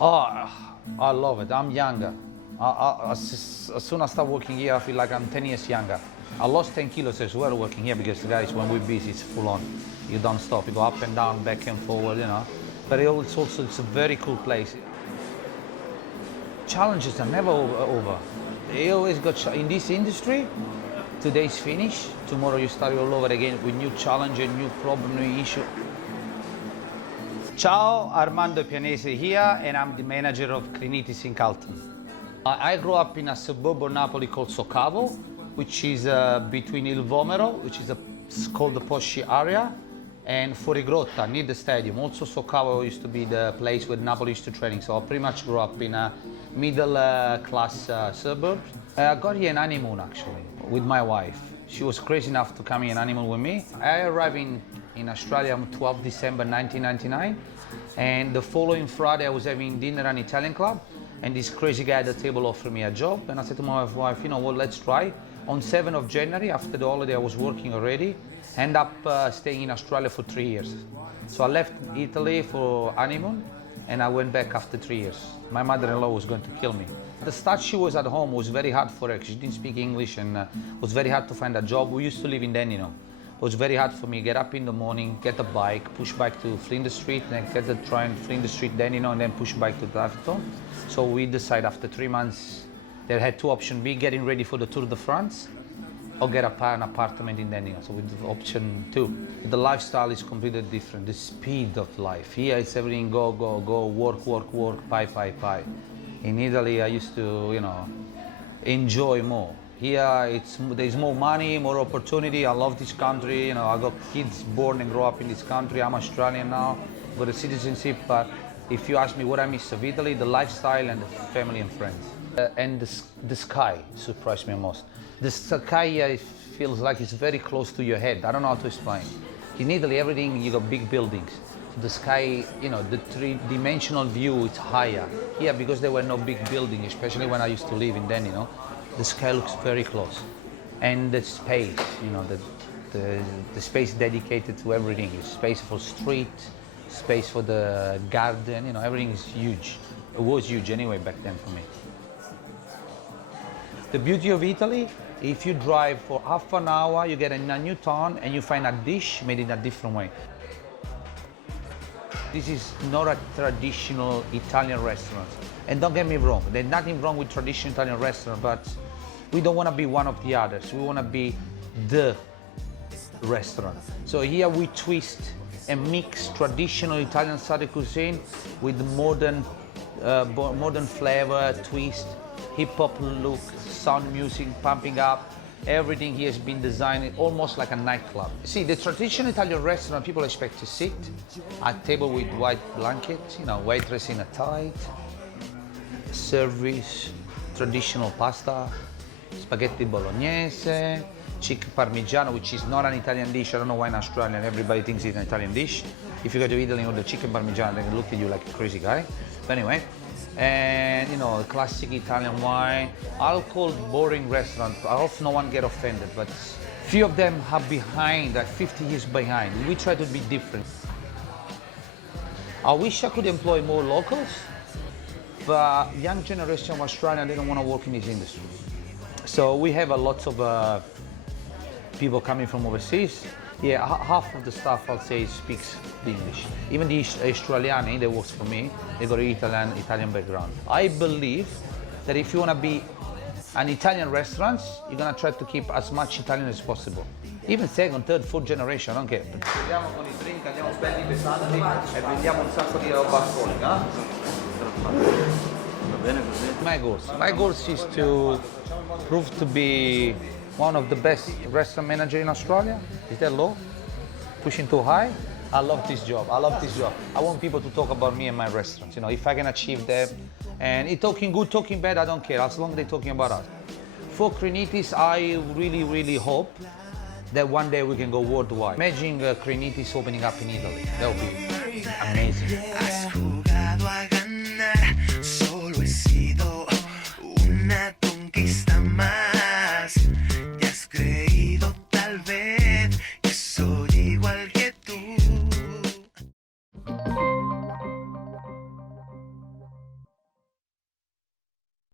Oh, I love it. I'm younger. As soon as I start working here, I feel like I'm 10 years younger. I lost 10 kilos as well working here because, guys, when we're busy, it's full on. You don't stop. You go up and down, back and forward, you know. But it's a very cool place. Challenges are never over. You always got, in this industry, today's finish, tomorrow you start all over again with new challenge, a new problem, new issue. Ciao, Armando Pianese here, and I'm the manager of Criniti in Carlton. I grew up in a suburb of Napoli called Soccavo, which is between Il Vomero, which is called the Posci area, and Fuorigrotta, near the stadium. Also, Soccavo used to be the place where Napoli used to training, so I pretty much grew up in a middle class suburb. I got here in honeymoon, actually, with my wife. She was crazy enough to come here in honeymoon with me. I arrived in Australia on 12 December 1999, and the following Friday I was having dinner at an Italian club, and this crazy guy at the table offered me a job, and I said to my wife, you know what, let's try. On 7th of January, after the holiday, I was working already, end up staying in Australia for 3 years. So I left Italy for honeymoon, and I went back after 3 years. My mother-in-law was going to kill me. At the start, she was at home. It was very hard for her. She didn't speak English, and it was very hard to find a job. We used to live in Dandenong. It was very hard for me. Get up in the morning, get a bike, push bike to Flinders Street, then get the train Flinders Street, Dandenong, and then push bike to Carlton. So we decided after 3 months, they had two options: be getting ready for the Tour de France, or get an apartment in Dandenong. So with option 2. The lifestyle is completely different. The speed of life. Here it's everything go, go, go, work, work, work, pie, pie, pie. In Italy, I used to, you know, enjoy more. Here, there's more money, more opportunity. I love this country. You know, I got kids born and grow up in this country. I'm Australian now, got a citizenship. But if you ask me what I miss of Italy, the lifestyle and the family and friends. And the sky surprised me most. The sky here feels like it's very close to your head. I don't know how to explain. In Italy, everything, you got big buildings. The sky, you know, the three-dimensional view, it's higher. Here, because there were no big buildings, especially when I used to live in Dandenong, you know, the sky looks very close. And the space, you know, the space dedicated to everything. Is space for street, space for the garden, you know, everything is huge. It was huge anyway back then for me. The beauty of Italy, if you drive for half an hour, you get in a new town and you find a dish made in a different way. This is not a traditional Italian restaurant. And don't get me wrong, there's nothing wrong with traditional Italian restaurant, but we don't want to be one of the others. We want to be the restaurant. So here we twist and mix traditional Italian style cuisine with modern flavor, twist, hip-hop look, sound music, pumping up. Everything here has been designed almost like a nightclub. See, the traditional Italian restaurant, people expect to sit at table with white blankets, you know, waitress in a tie, service, traditional pasta, spaghetti bolognese, chicken parmigiano, which is not an Italian dish. I don't know why in Australia everybody thinks it's an Italian dish. If you go to Italy and order chicken parmigiano, they look at you like a crazy guy. But anyway, and you know, classic Italian wine. I'll call boring restaurant. I hope no one get offended, but few of them are behind, like 50 years behind. We try to be different. I wish I could employ more locals, but young generation of Australian, they don't want to work in this industry. So we have a lot of people coming from overseas. Yeah, half of the staff, I'll say, speaks English. Even the Australiani that works for me, they got an Italian background. I believe that if you want to be an Italian restaurant, you're going to try to keep as much Italian as possible. Even second, third, fourth generation, I don't care. Andiamo con i drink, andiamo belli pesanti e prendiamo un sacco di roba alcolica. My goals is to prove to be one of the best restaurant managers in Australia. Is that low? Pushing too high? I love this job. I love this job. I want people to talk about me and my restaurants. You know, if I can achieve that, and it's talking good, talking bad, I don't care. As long as they're talking about us. For Crinitis, I really, really hope that one day we can go worldwide. Imagine Crinitis opening up in Italy. That would be amazing.